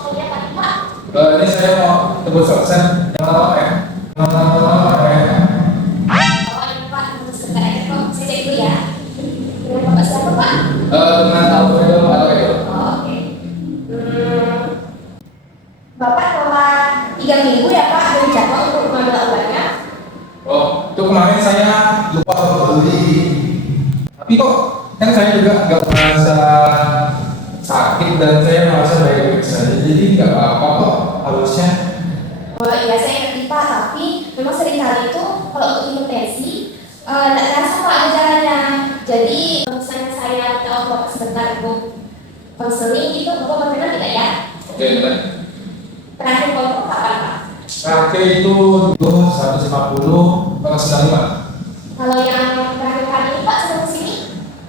Oh iya Pak. Ini saya mau tebus vaksin yang lama ya. Lama ya. Oh ini Pak, sebentar aja kok. Saya cek dulu ya. Dengan Bapak siapa Pak? Dengan Alfredo atau Edo. Oh, oke. Bapak telah 3 minggu ya Pak dari jadwal untuk mengambil obatnya. Oh, itu kemarin saya lupa beli. Tapi kok kan saya juga nggak merasa sakit dan saya merasa baik-baik saja. Jadi nggak apa-apa kok harusnya. Oh iya saya ngerti Pak, tapi memang seringkali itu kalau untuk hipertensi nggak terasa Pak gejalanya. Jadi kalau misalnya saya tahu Bapak sebentar untuk konseling itu Bapak berkenan tidak ya? Oke, baik. Terakhir kontrol kapan Pak? Terakhir itu dulu 150 kalau 95. Kalau yang terakhir kali ini Pak sedang kesini?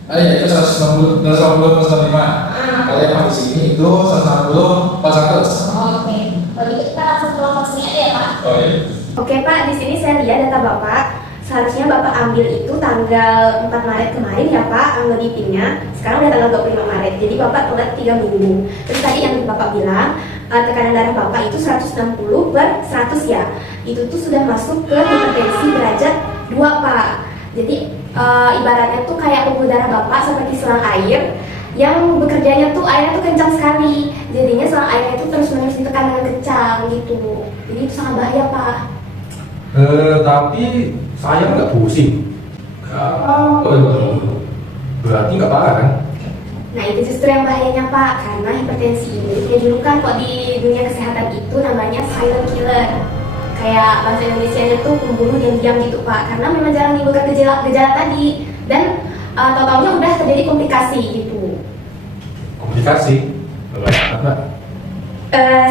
Iya itu 190 195. Kalau yang di sini itu 160 pas 100. Oke. Kalau gitu kita langsung ke konseling aja ya Pak. Oh iya. Oke Pak, di sini saya lihat data Bapak. Seharusnya Bapak ambil itu tanggal 4 Maret kemarin ya Pak, anggotipinnya. Sekarang udah tanggal 25 Maret, jadi Bapak telat 3 minggu. Terus tadi yang Bapak bilang, tekanan darah Bapak itu 160/100 ya. Itu tuh sudah masuk ke hipertensi derajat 2 Pak. Jadi ibaratnya tuh kayak pembuluh darah Bapak seperti selang air yang bekerjanya tuh airnya tuh kencang sekali. Jadinya selang airnya itu terus-menerus ditekan dengan kencang gitu. Jadi itu sangat bahaya Pak. Tapi saya nggak pusing. Berarti nggak parah kan? Nah itu justru yang bahayanya Pak, karena hipertensi ini punya julukan kok di dunia kesehatan itu namanya silent killer. Kayak bahasa Indonesianya tuh pembunuh diam-diam gitu Pak, karena memang jarang menimbulkan gejala tadi dan totalnya udah terjadi komplikasi gitu. Komplikasi? Apa?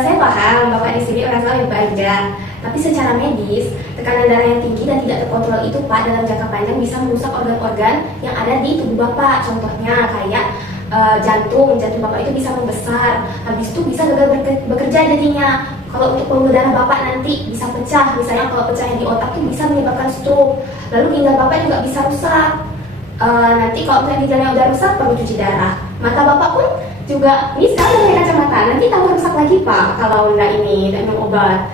Saya paham Bapak di sini merasa lebih bahagia, tapi secara medis tekanan darah yang tinggi dan tidak terkontrol itu Pak dalam jangka panjang bisa merusak organ-organ yang ada di tubuh Bapak. Contohnya kayak jantung Bapak itu bisa membesar, habis itu bisa gagal bekerja jadinya. Kalau untuk pembuluh darah Bapak nanti bisa pecah, misalnya kalau pecahnya di otak itu bisa menyebabkan stroke. Lalu ginjal Bapak juga bisa rusak. Nanti kalau misalnya ginjalnya udah rusak perlu cuci darah. Mata Bapak pun juga, ini sekarang pakai kacamata, nanti tambah rusak lagi Pak kalau enggak minum obat.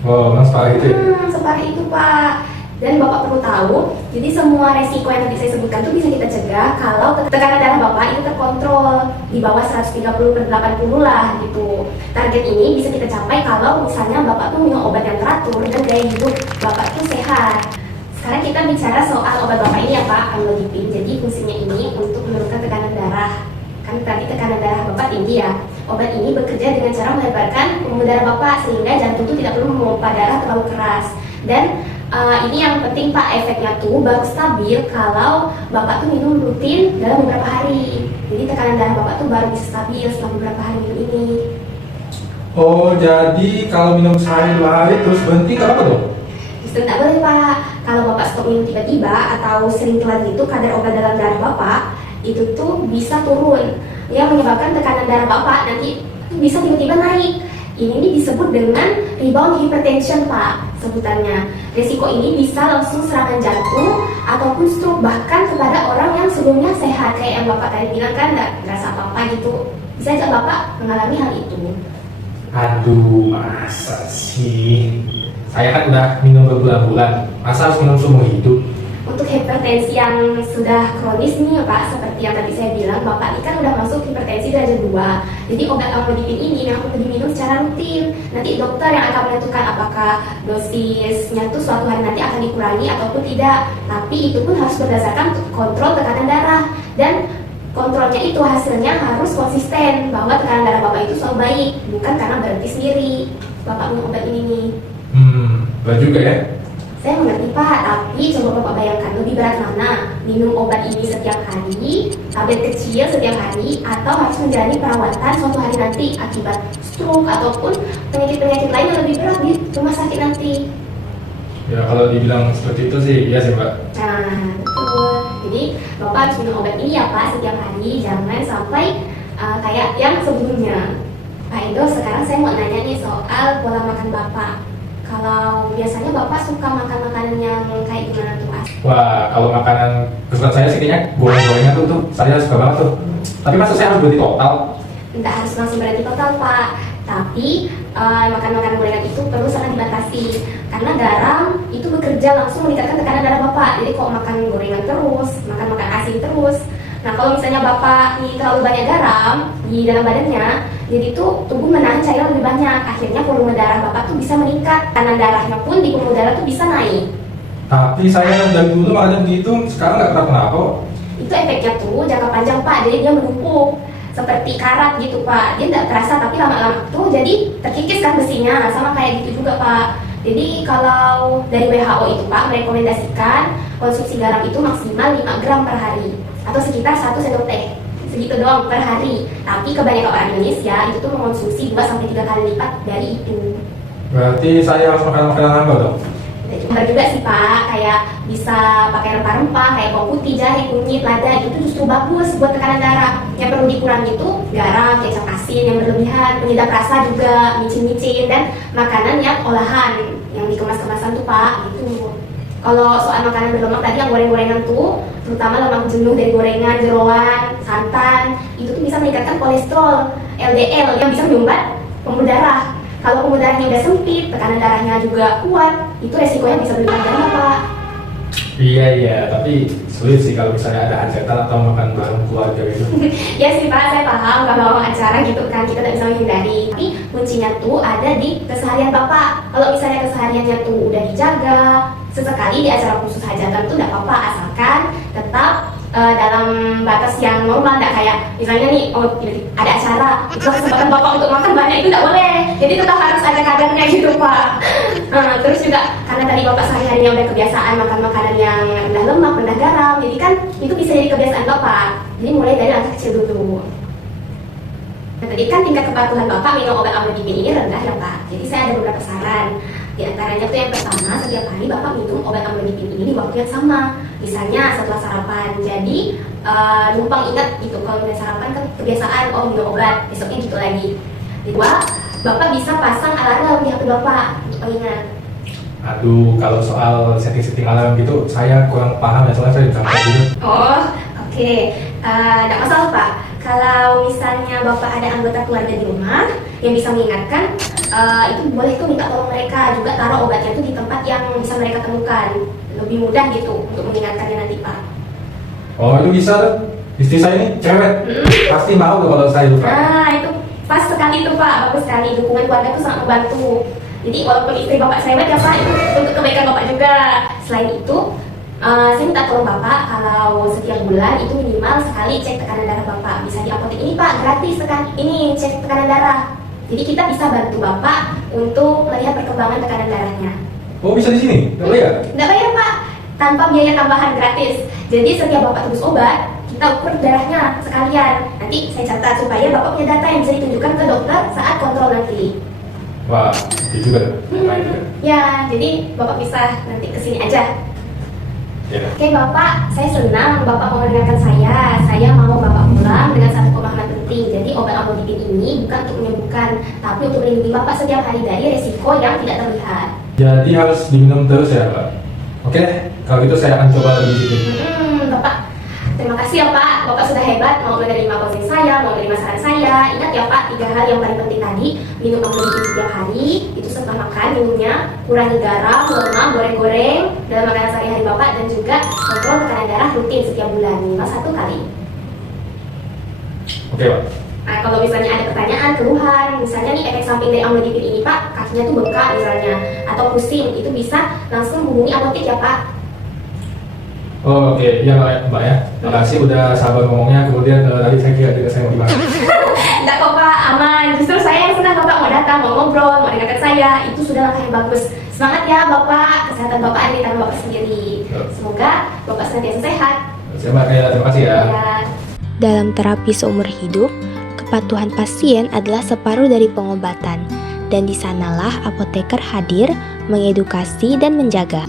Oh, mas parah itu ya? Separah itu Pak. Dan Bapak perlu tahu, jadi semua resiko yang tadi saya sebutkan itu bisa kita cegah kalau tekanan darah Bapak itu terkontrol di bawah 130/80 lah gitu. Target ini bisa kita capai kalau misalnya Bapak tuh minum obat yang teratur dan gaya hidup Bapak tuh sehat. Sekarang kita bicara soal obat Bapak ini ya Pak, amlodipin. Jadi fungsinya ini untuk menurunkan tekanan darah. Kan tadi tekanan darah Bapak tinggi ya. Obat ini bekerja dengan cara melebarkan pembuluh darah Bapak sehingga jantung itu tidak perlu memompa darah terlalu keras. Dan ini yang penting Pak, efeknya tuh baru stabil kalau Bapak tuh minum rutin dalam beberapa hari. Jadi tekanan darah Bapak tuh baru bisa stabil setelah beberapa hari minum ini. Oh, jadi kalau minum sehari 2 hari terus berhenti nggak apa dong? Justru tidak boleh Pak. Kalau Bapak stop minum tiba-tiba atau sering telat gitu kadar obat dalam darah Bapak itu tuh bisa turun, yang menyebabkan tekanan darah Bapak nanti bisa tiba-tiba naik. Ini disebut dengan rebound hypertension Pak sebutannya. Risiko ini bisa langsung serangan jantung ataupun stroke bahkan kepada orang yang sebelumnya sehat kayak yang Bapak tadi bilang kan nggak ngerasa apa-apa gitu. Bisa aja Bapak mengalami hal itu. Aduh, masa sih? Saya kan udah minum berbulan-bulan, masa harus minum seumur hidup? Untuk hipertensi yang sudah kronis nih ya Pak, seperti yang tadi saya bilang, Bapak ini kan udah masuk hipertensi derajat 2. Jadi obat amlodipin ini memang perlu diminum secara rutin. Nanti dokter yang akan menentukan apakah dosisnya tuh suatu hari nanti akan dikurangi ataupun tidak. Tapi itu pun harus berdasarkan kontrol tekanan darah. Dan kontrolnya itu hasilnya harus konsisten bahwa tekanan darah Bapak itu selalu baik, bukan karena berhenti sendiri Bapak minum obat ini nih. Berat juga ya? Saya mengerti Pak, tapi coba Bapak bayangkan lebih berat mana? Minum obat ini setiap hari, tablet kecil setiap hari, atau harus menjalani perawatan suatu hari nanti akibat stroke ataupun penyakit-penyakit lain yang lebih berat di rumah sakit nanti. Ya kalau dibilang seperti itu sih, iya sih Mbak. Nah, betul. Jadi Bapak harus minum obat ini ya Pak setiap hari, jangan sampai kayak yang sebelumnya. Pak Edo, sekarang saya mau nanya nih soal pola makan Bapak. Kalau biasanya Bapak suka makan makanan yang kayak gimana tuh Mas? Wah, kalau makanan kesukaan saya sih kayaknya goreng-gorengan tuh saya suka banget tuh. Tapi masa saya harus berhenti total? Tidak harus langsung berhenti total Pak, tapi makan gorengan itu perlu sangat dibatasi karena garam itu bekerja langsung meningkatkan tekanan darah Bapak. Jadi kalau makan gorengan terus, makan asin terus, nah kalau misalnya Bapak ini terlalu banyak garam di dalam badannya, jadi itu tubuh menahan cairan lebih banyak, akhirnya volume darah Bapak tuh bisa meningkat, tekanan darahnya pun di pembuluh darah tuh bisa naik. Tapi saya dari dulu makanya begitu, sekarang nggak kenapa-napa kok. Itu efeknya tuh jangka panjang Pak, jadi dia menumpuk seperti karat gitu Pak. Dia tidak terasa tapi lama-lama tuh jadi terkikis kan besinya, sama kayak gitu juga Pak. Jadi kalau dari WHO itu Pak merekomendasikan konsumsi garam itu maksimal 5 gram per hari atau sekitar 1 sendok teh, segitu doang per hari. Tapi kebanyakan orang Indonesia itu tuh mengonsumsi 2-3 kali lipat dari itu. Berarti saya harus makan makanan apa dong? Benar juga sih Pak, kayak bisa pakai rempah-rempah kayak bawang putih, jahe, kunyit, lada, itu justru bagus buat tekanan darah. Yang perlu dikurangi itu garam, kecap asin yang berlebihan, penyedap rasa juga, micin-micin, dan makanan yang olahan yang dikemas-kemasan tuh Pak, gitu. Kalau soal makanan berlemak tadi yang goreng-gorengan tuh, terutama lemak jenuh dari gorengan, jeroan, santan, itu tuh bisa meningkatkan kolesterol, LDL yang bisa menyumbat pembuluh darah. Kalau pembuluh darahnya udah sempit, tekanan darahnya juga kuat, itu resikonya bisa berlipat ganda Pak. Iya, tapi sulit sih kalau misalnya ada hajatan atau makan bareng keluarga gitu. Ya sih Pak, saya paham kalau acara gitu kan kita tidak bisa menghindari. Tapi kuncinya tuh ada di keseharian Bapak. Kalau misalnya kesehariannya tuh udah dijaga, sesekali di acara khusus hajatan tuh tidak apa-apa, asalkan tetap dalam batas yang normal, tidak kayak misalnya nih, oh ada acara, itu kesempatan Bapak untuk makan banyak, itu tidak boleh. Jadi tetap harus ada kadarnya gitu Pak. Terus juga karena tadi Bapak sehari-harinya udah kebiasaan makan makanan yang rendah lemak, rendah garam, jadi kan itu bisa jadi kebiasaan Bapak. Jadi mulai dari langkah kecil dulu. Nah, tadi kan tingkat kepatuhan Bapak minum obat amlodipin ini rendah ya Pak. Jadi saya ada beberapa saran. Di antaranya tuh yang pertama, setiap hari Bapak minum obat amlodipin ini di waktu yang sama. Misalnya setelah sarapan. Jadi numpang ingat gitu, kalau udah sarapan kan kebiasaan minum obat, besoknya gitu lagi. Kedua, Bapak bisa pasang alarm di HP Bapak untuk pengingat. Aduh, kalau soal setting-setting alarm gitu, saya kurang paham ya, soalnya saya di kantor gitu. Oh, oke. Tidak masalah Pak. Kalau misalnya Bapak ada anggota keluarga di rumah yang bisa mengingatkan, itu boleh tuh minta tolong mereka juga taruh obatnya tuh di tempat yang bisa mereka temukan. Lebih mudah gitu untuk mengingatkannya nanti Pak. Oh, itu bisa. Istri saya ini cewek, pasti mau tuh kalau saya lupa. Nah, itu pas sekali tuh Pak, bagus sekali. Dukungan keluarga itu sangat membantu. Jadi walaupun istri Bapak cerewet ya Pak, itu untuk kebaikan Bapak juga. Selain itu, saya minta tolong Bapak kalau setiap bulan itu minimal sekali cek tekanan darah Bapak. Bisa di apotek ini Pak, gratis ini cek tekanan darah. Jadi kita bisa bantu Bapak untuk melihat perkembangan tekanan darahnya. Oh, bisa di sini? Nggak bayar? Nggak bayar Pak, tanpa biaya tambahan, gratis. Jadi setiap Bapak tebus obat, kita ukur darahnya sekalian. Nanti saya catat supaya Bapak punya data yang bisa ditunjukkan ke dokter saat kontrol nanti. Wah, itu juga. Ya, jadi Bapak bisa nanti kesini aja. Ya. Oke Bapak, saya senang Bapak mau mendengarkan saya. Saya mau Bapak pulang dengan satu pemahaman penting. Jadi obat amlodipin ini bukan untuk menyembuhkan, tapi untuk melindungi Bapak setiap hari dari resiko yang tidak terlihat. Jadi harus diminum terus ya Pak? Oke, kalau gitu saya akan coba lebih sedikit. Bapak, terima kasih ya Pak. Bapak sudah hebat mau menerima coaching saya, mau menerima saran saya. Ingat ya Pak, 3 hal yang paling penting tadi. Minum amlodipin setiap hari, itu setelah makan minumnya. Kurangi garam, lemak, goreng-goreng dalam makanan sehari-hari Bapak. Dan juga kontrol tekanan darah rutin setiap bulan, minimal 1 kali. Oke Pak. Nah, kalau misalnya ada pertanyaan, keluhan, misalnya nih efek samping dari amlodipin ini Pak, kakinya tuh bengkak misalnya, atau pusing, itu bisa langsung hubungi apotek ya Pak. Oh, oke, iya Mbak ya. Makasih udah sabar ngomongnya. Kemudian tadi saya kira juga saya mau gimana. Enggak kok Pak, aman. Justru saya yang senang Bapak mau datang, mau ngobrol, mau dengarkan saya. Itu sudah langkah yang bagus. Semangat ya Bapak, kesehatan Bapak ada di tangan Bapak sendiri. Semoga Bapak senantiasa sehat. Terima kasih ya. Ya. Dalam terapi seumur hidup, kepatuhan pasien adalah separuh dari pengobatan, dan di sanalah apoteker hadir mengedukasi dan menjaga.